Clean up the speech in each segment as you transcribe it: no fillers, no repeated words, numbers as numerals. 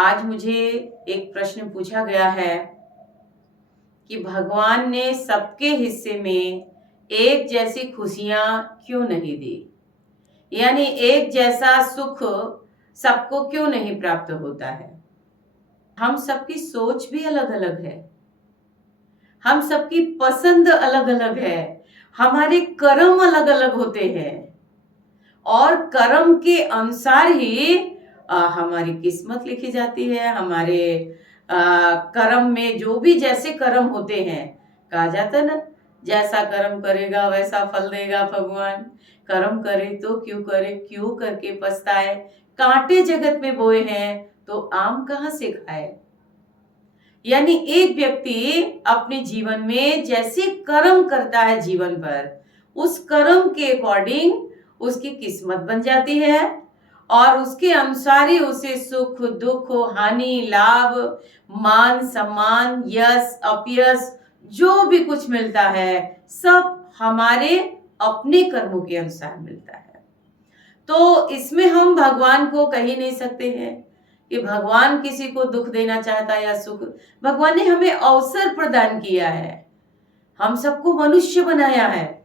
आज मुझे एक प्रश्न पूछा गया है कि भगवान ने सबके हिस्से में एक जैसी खुशियां क्यों नहीं दी। यानी एक जैसा सुख सबको क्यों नहीं प्राप्त होता है। हम सबकी सोच भी अलग अलग है, हम सबकी पसंद अलग अलग है, हमारे कर्म अलग अलग होते हैं और कर्म के अनुसार ही हमारी किस्मत लिखी जाती है। हमारे कर्म में जो भी जैसे कर्म होते हैं, कहा जाता है ना, जैसा कर्म करेगा वैसा फल देगा भगवान। कर्म करे तो क्यों करे, क्यों करके पछताए। कांटे जगत में बोए हैं तो आम कहाँ से खाए। यानी एक व्यक्ति अपने जीवन में जैसे कर्म करता है जीवन पर, उस कर्म के अकॉर्डिंग उसकी किस्मत बन जाती है और उसके अनुसार ही उसे सुख दुख हानि लाभ मान सम्मान यश अपयश जो भी कुछ मिलता है सब हमारे अपने कर्मों के अनुसार मिलता है। तो इसमें हम भगवान को कह ही नहीं सकते हैं कि भगवान किसी को दुख देना चाहता है या सुख। भगवान ने हमें अवसर प्रदान किया है, हम सबको मनुष्य बनाया है,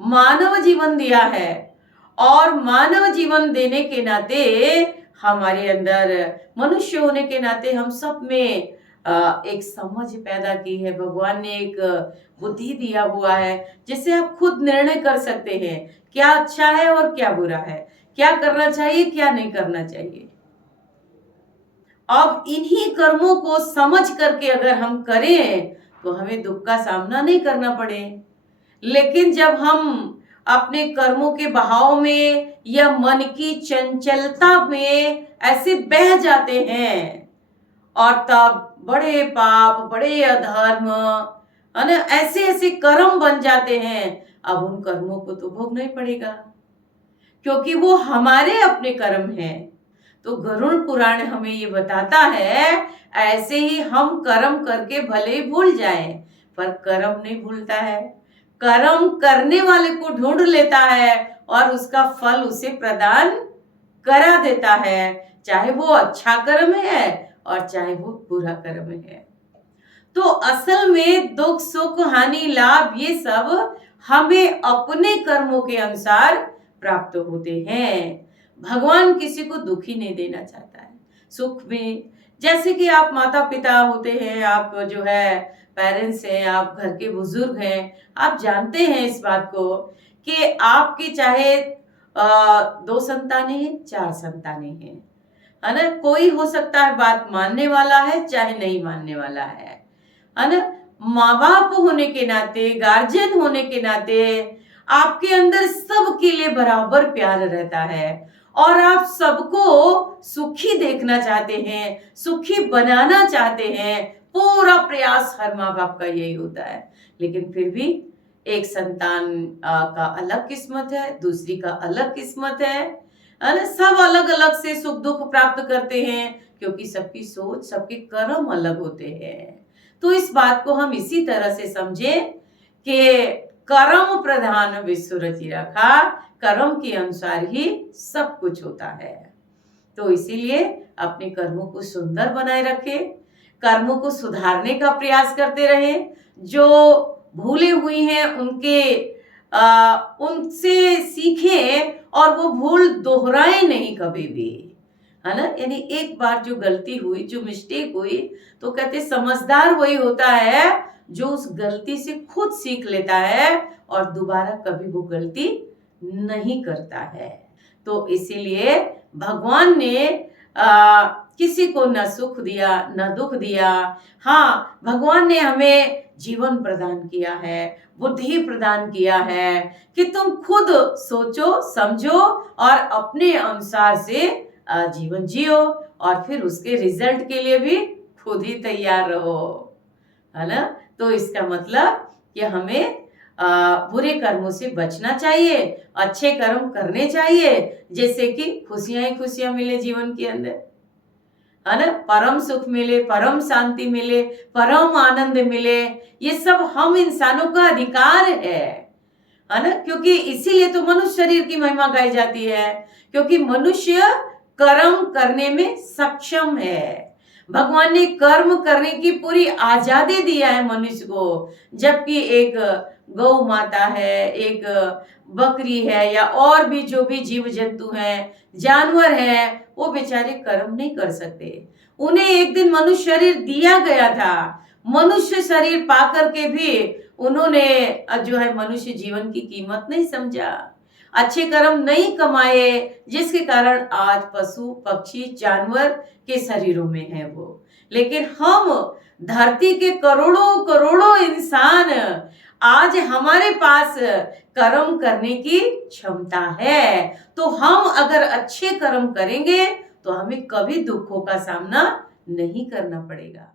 मानव जीवन दिया है और मानव जीवन देने के नाते हमारे अंदर मनुष्य होने के नाते हम सब में एक समझ पैदा की है। भगवान ने एक बुद्धि दिया हुआ है जिससे आप खुद निर्णय कर सकते हैं क्या अच्छा है और क्या बुरा है, क्या करना चाहिए क्या नहीं करना चाहिए। अब इन्हीं कर्मों को समझ करके अगर हम करें तो हमें दुख का सामना नहीं करना पड़े। लेकिन जब हम अपने कर्मों के बहाव में या मन की चंचलता में ऐसे बह जाते हैं और तब बड़े पाप बड़े अधर्म है ना, ऐसे ऐसे कर्म बन जाते हैं। अब उन कर्मों को तो भोगना ही पड़ेगा क्योंकि वो हमारे अपने कर्म हैं। तो गरुड़ पुराण हमें ये बताता है ऐसे ही हम कर्म करके भले ही भूल जाएं पर कर्म नहीं भूलता है। कर्म करने वाले को ढूंढ लेता है और उसका फल उसे प्रदान करा देता है, चाहे वो अच्छा कर्म है और चाहे वो बुरा कर्म है। तो असल में दुख सुख हानि लाभ ये सब हमें अपने कर्मों के अनुसार प्राप्त होते हैं। भगवान किसी को दुखी नहीं देना चाहता है। सुख में जैसे कि आप माता पिता होते हैं, आप जो है पेरेंट्स हैं, आप घर के बुजुर्ग हैं, आप जानते हैं इस बात को कि आपकी चाहे 2 संतानें हैं 4 संतानें हैं, है ना, कोई हो सकता है बात मानने वाला है चाहे नहीं मानने वाला है ना। माँ बाप होने के नाते गार्जियन होने के नाते आपके अंदर सबके लिए बराबर प्यार रहता है और आप सबको सुखी देखना चाहते हैं, सुखी बनाना चाहते हैं। पूरा प्रयास हर माँ बाप का यही होता है। लेकिन फिर भी एक संतान का अलग किस्मत है, दूसरी का अलग किस्मत है ना। सब अलग अलग से सुख दुख प्राप्त करते हैं क्योंकि सबकी सोच सबके कर्म अलग होते हैं। तो इस बात को हम इसी तरह से समझें कि कर्म प्रधान विश्व रचि रखा, कर्म के अनुसार ही सब कुछ होता है। तो इसीलिए अपने कर्मों को सुंदर बनाए रखें, कर्मों को सुधारने का प्रयास करते रहें। जो भूले हुई हैं उनसे सीखें और वो भूल दोहराए नहीं कभी भी, है ना। यानी एक बार जो गलती हुई, जो मिस्टेक हुई, तो कहते समझदार वही होता है जो उस गलती से खुद सीख लेता है और दोबारा कभी वो गलती नहीं करता है। तो इसीलिए भगवान ने किसी को न सुख दिया न दुख दिया। हाँ, भगवान ने हमें जीवन प्रदान किया है, बुद्धि प्रदान किया है कि तुम खुद सोचो समझो और अपने अनुसार से जीवन जियो और फिर उसके रिजल्ट के लिए भी खुद ही तैयार रहो, है ना। तो इसका मतलब कि हमें बुरे कर्मों से बचना चाहिए, अच्छे कर्म करने चाहिए जैसे कि खुशियां ही खुशियां मिले जीवन के अंदर, है ना, परम सुख मिले, परम शांति मिले, परम आनंद मिले। ये सब हम इंसानों का अधिकार है ना। क्योंकि इसीलिए तो मनुष्य शरीर की महिमा गाई जाती है, क्योंकि मनुष्य कर्म करने में सक्षम है। भगवान ने कर्म करने की पूरी आजादी दिया है मनुष्य को, जबकि एक गौ माता है, एक बकरी है या और भी जो भी जीव जंतु हैं, जानवर हैं, वो बेचारे कर्म नहीं कर सकते। उन्हें एक दिन मनुष्य शरीर दिया गया था, मनुष्य शरीर पा करके भी उन्होंने जो है मनुष्य जीवन की कीमत नहीं समझा, अच्छे कर्म नहीं कमाए, जिसके कारण आज पशु पक्षी जानवर के शरीरों में है वो। लेकिन हम धरती के करोड़ों करोड़ों इंसान, आज हमारे पास कर्म करने की क्षमता है, तो हम अगर अच्छे कर्म करेंगे तो हमें कभी दुखों का सामना नहीं करना पड़ेगा।